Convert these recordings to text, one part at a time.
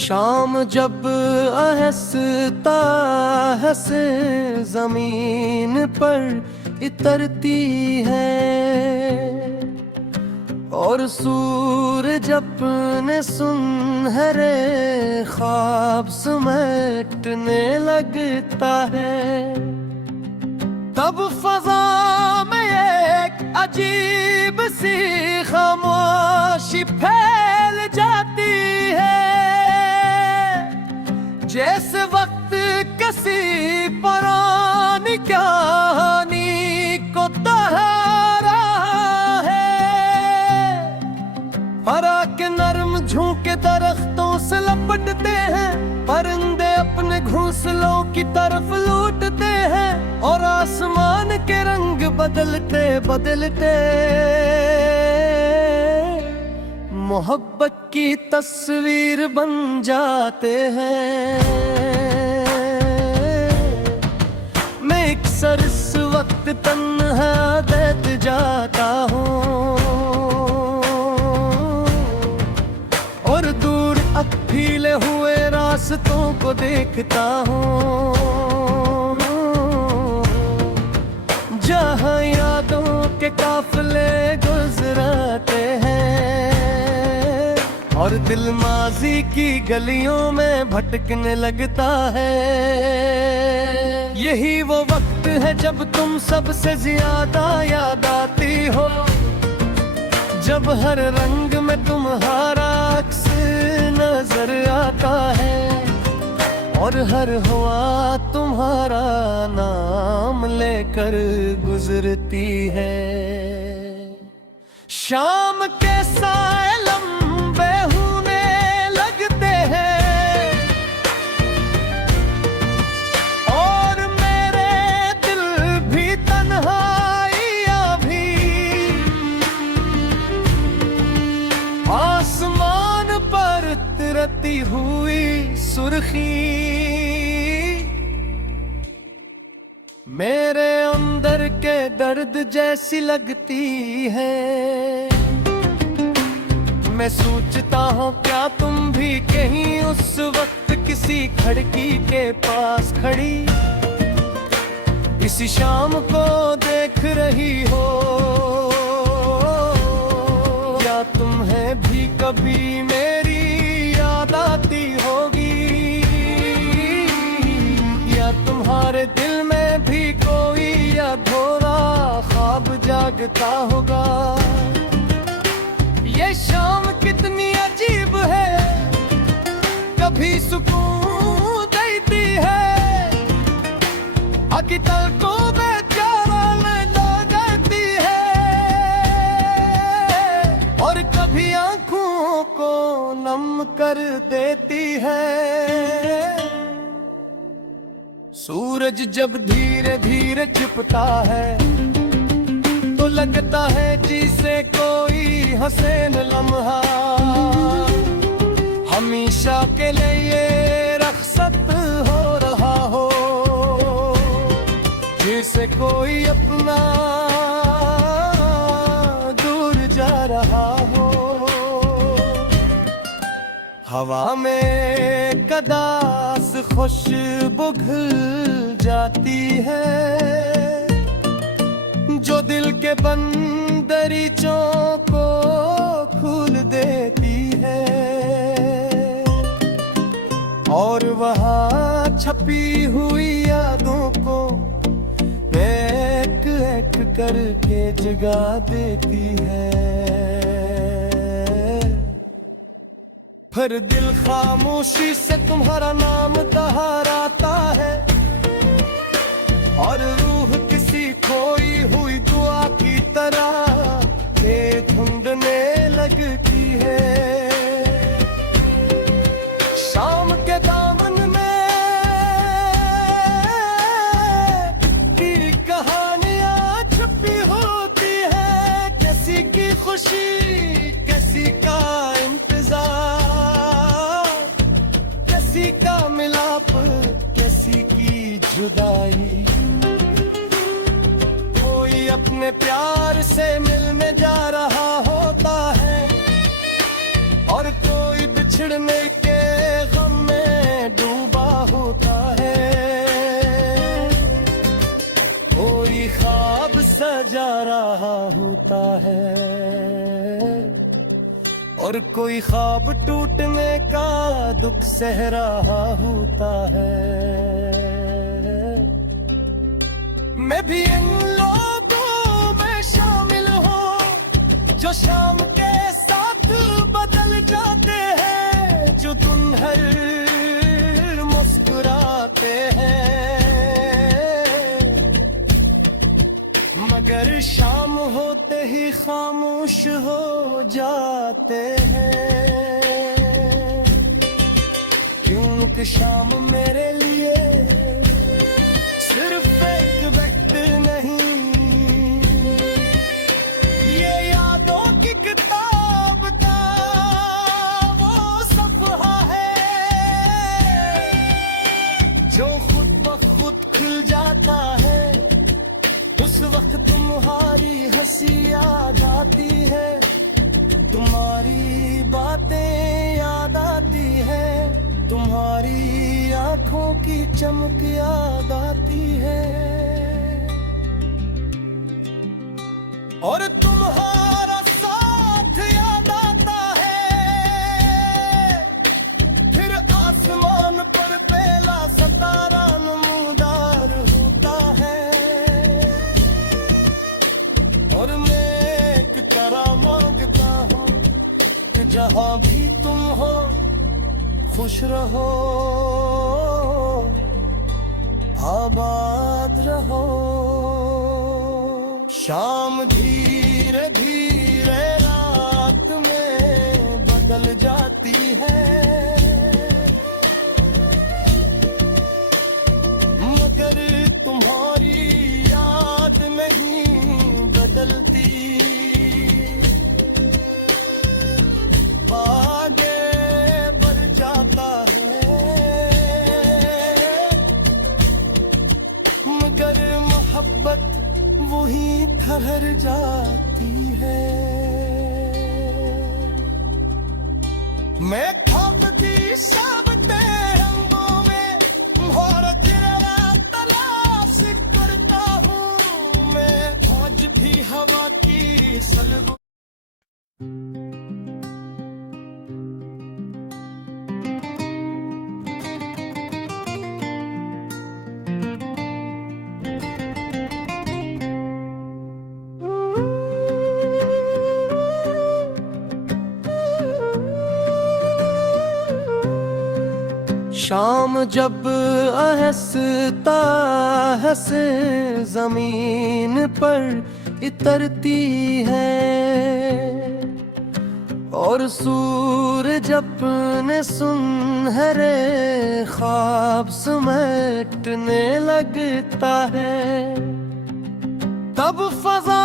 शाम जब आहस्ता हंसे जमीन पर इतरती है और सूरज अपने सुनहरे ख्वाब समेटने लगता है, तब फजा में एक अजीब सी खामोशी फैल जाती है, जैसे वक्त किसी पुरानी कहानी को दोहरा रहा है। हरा के नरम झोंके दरख्तों से लपटते हैं, परिंदे अपने घोंसलों की तरफ लौटते हैं और आसमान के रंग बदलते बदलते मोहब्बत की तस्वीर बन जाते हैं। मैं अक्सर इस वक्त तन्हा बैठ जाता हूँ और दूर अकेले हुए रास्तों को देखता हूँ, जहाँ यादों के काफिले गुजरते हैं और दिल माजी की गलियों में भटकने लगता है। यही वो वक्त है जब तुम सबसे ज्यादा याद आती हो, जब हर रंग में तुम्हारा अक्स नजर आता है और हर हवा तुम्हारा नाम लेकर गुजरती है। शाम के साए लंबे होने लगते हैं और मेरे दिल भी तन्हाइयां भी आसमान पर तिरती हुई सुर्खी मेरे अंदर के दर्द जैसी लगती है। मैं सोचता हूँ क्या तुम भी कहीं उस वक्त किसी खिड़की के पास खड़ी इसी शाम को देख रही हो, क्या तुम्हें भी कभी मेरी याद आती होगी, या तुम्हारे दिल में भी कोई अधूरा ख्वाब जागता होगा। ये शाम कितनी अजीब है, कभी सुकून देती है, अकीतल को बेचारा लगा देती है और कभी आंखों को नम कर देती है। सूरज जब धीरे धीरे छिपता है तो लगता है जिसे कोई हसीन लम्हा हमेशा के लिए रखसत हो रहा हो, जिसे कोई अपना दूर जा रहा हो। हवा में कदास खुशबू घुल जाती है जो दिल के बंदरीचों को खोल देती है और वहाँ छपी हुई यादों को एक एक करके जगा देती है। फिर दिल खामोशी से तुम्हारा नाम दोहराता है और रूह किसी खोई हुई दुआ की तरह के ढूंढने लगती है। शाम के दामन में तेरी कहानियां छुपी होती है, किसी की खुशी किसी का इंतजार, किसी का मिलाप किसी की जुदाई। कोई अपने प्यार से मिलने जा रहा होता है और कोई बिछड़ने के गम में डूबा होता है। कोई ख्वाब सजा रहा होता है और कोई ख्वाब टूटने का दुख सह रहा होता है। मैं भी इन लोगों में शामिल हूँ जो शाम के साथ बदल जाते हैं, जो दिन भर मुस्कुराते हैं मगर शाम होते ही खामोश हो जाते हैं। क्योंकि शाम मेरे लिए सिर्फ एक वक्त नहीं, ये यादों की किताब का वो सफ़हा है जो खुद ब खुद खुल जाता है। उस वक्त तुम्हारी हंसी याद आती है, तुम्हारी बातें याद आती है, तुम्हारी आंखों की चमक याद आती है और तुम्हारा साथ याद आता है। फिर आसमान पर पहला सितारा नमूदार होता है और मैं एक तरह मांगता हूँ कि जहाँ भी तुम हो खुश रहो, आबाद रहो। शाम धीरे धीरे रात में बदल जाती है मगर तुम्हारी याद नहीं बदलती। आगे बढ़ जाता है मगर मोहब्बत वही ठहर जाती है। मैं ख्वाब की शाबते रंगों में तुम्हारा चेहरा तलाश करता हूँ, मैं आज भी हवा की सलब। शाम जब आहस्ता हंसे जमीन पर इतरती है और सूरज अपने सुनहरे ख्वाब समेटने लगता है, तब फजा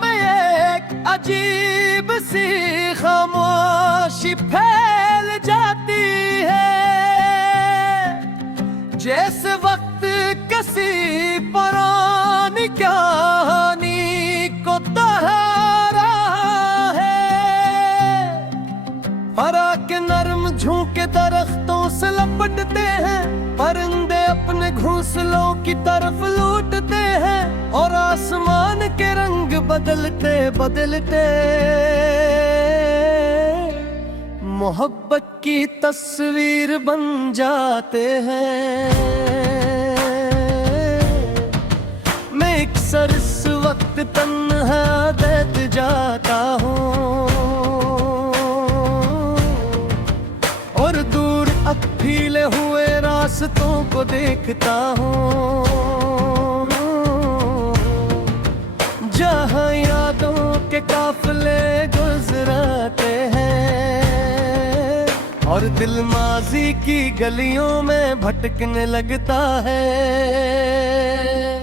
में एक अजीब सी खामोशी फैल जाती है। जैसे वक्त किसी पुरानी कहानी को दोहरा है, हरा के नरम झोंके दरख्तों से लपटते हैं, परिंदे अपने घोंसलों की तरफ लौटते हैं और आसमान के रंग बदलते बदलते मोहब्बत की तस्वीर बन जाते हैं। मैं अक्सर इस वक्त तन्हा बैठ जाता हूँ और दूर अकेले हुए रास्तों को देखता हूँ, जहाँ यादों के काफिले गुजरते हैं और दिल माजी की गलियों में भटकने लगता है।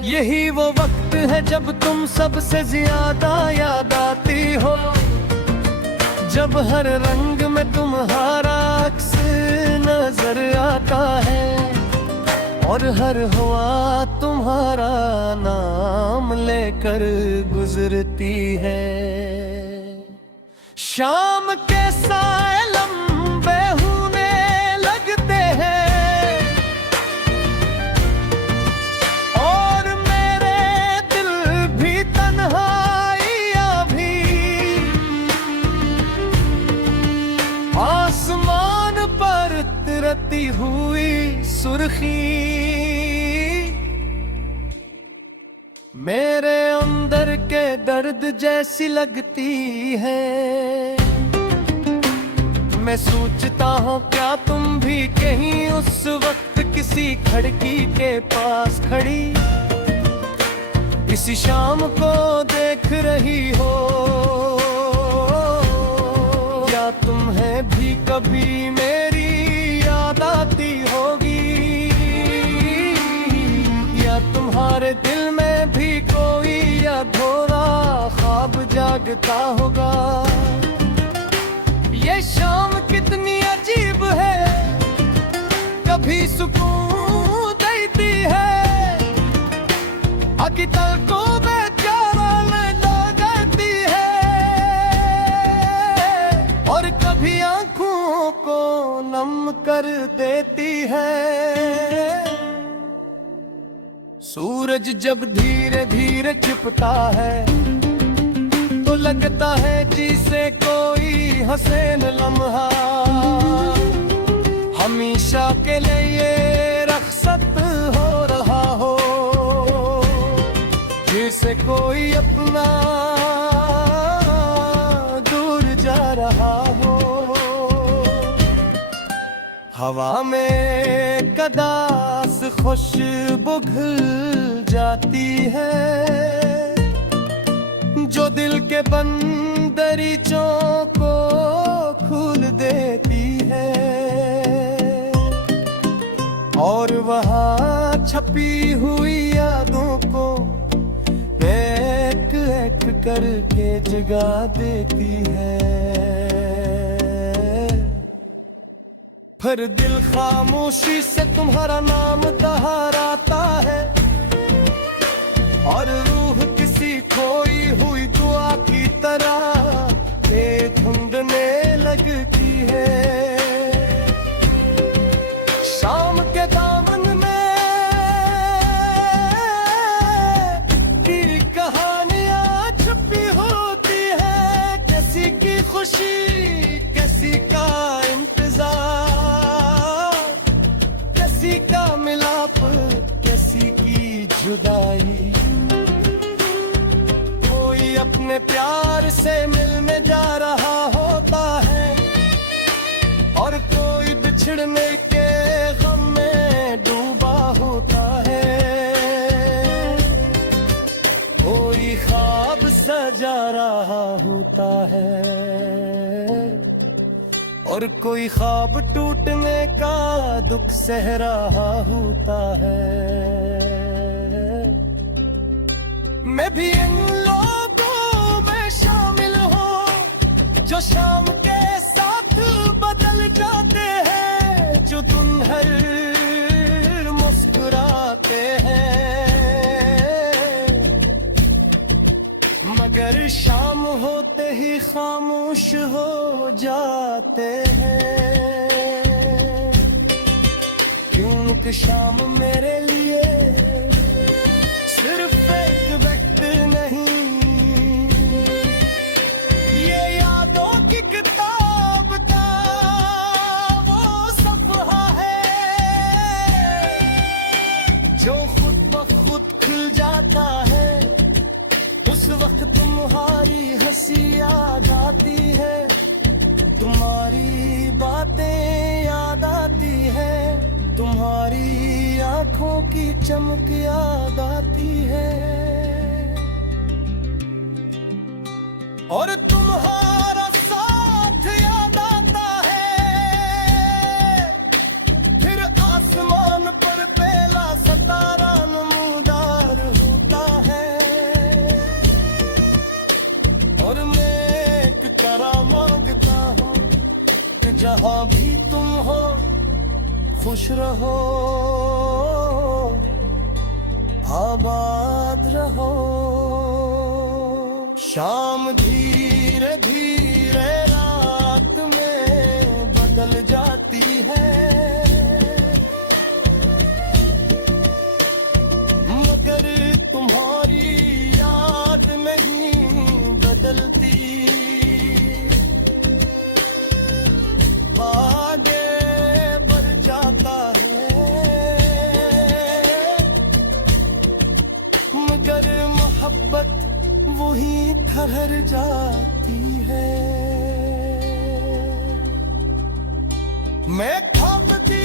यही वो वक्त है जब तुम सबसे ज्यादा याद आती हो, जब हर रंग में तुम्हारा अक्स नजर आता है और हर हवा तुम्हारा नाम लेकर गुजरती है। शाम के साए लंबे होने लगते हैं और मेरे दिल भी तन्हाइयां भी आसमान पर तिरती हुई सुर्खी मेरे अंदर के दर्द जैसी लगती है। मैं सोचता हूँ क्या तुम भी कहीं उस वक्त किसी खिड़की के पास खड़ी इसी शाम को देख रही हो। क्या तुम्हें भी कभी मेरी याद आती होगी या तुम्हारे दिल में भी कोई अधूरा ख्वाब जागता होगा। ये शाम कितनी अजीब है, कभी सुकून देती है अकितल को बेचारा लगा देती है और कभी आंखों को नम कर देती है। सूरज जब धीरे धीरे छिपता है तो लगता है जिसे कोई हसीन लम्हा हमेशा के लिए रखसत हो रहा हो, जिसे कोई अपना दूर जा रहा हो। हवा में कदास खुशबू घुल जाती है जो दिल के बंदरीचों को खोल देती है और वहाँ छपी हुई यादों को एक एक करके जगा देती है। फिर दिल खामोशी से तुम्हारा नाम दोहराता है और रूह किसी खोई हुई दुआ की तरह ये ढूंढने लगती है। शाम के दामन में की कहानियां छुपी होती है, किसी की खुशी किसी का इंतजार, किसी का मिलाप किसी की जुदाई। कोई अपने प्यार से मिलने जा रहा होता है और कोई बिछड़ने के गम में डूबा होता है। कोई ख्वाब सजा रहा होता है और कोई ख्वाब टूटने का दुख सह रहा होता है। मैं भी इन लोगों में शामिल हूँ जो शाम के साथ बदल जाते हैं, जो दिन भर मुस्कुराते हैं मगर शाम होते ही खामोश हो जाते हैं। क्योंकि शाम मेरे लिए सिर्फ एक वक्त नहीं, ये यादों की किताब का वो सफ़हा है जो खुद ब खुद खुल जाता है। उस वक्त तुम्हारी हंसी याद आती है, तुम्हारी बातें याद आती है, तुम्हारी आंखों की चमक याद आती है और तुम्हारा साथ याद आता है। फिर आसमान पर पहला सितारा नमूदार होता है और मैं एक तरह मांगता जहां भी तुम हो खुश रहो, आबाद रहो। शाम धीरे धीरे रात में बदल जाती है, मगर तुम्हारी याद नहीं बदलती। आगे बढ़ जाता है, मगर मोहब्बत वही ठहर जाती है। मैं ख्वाब की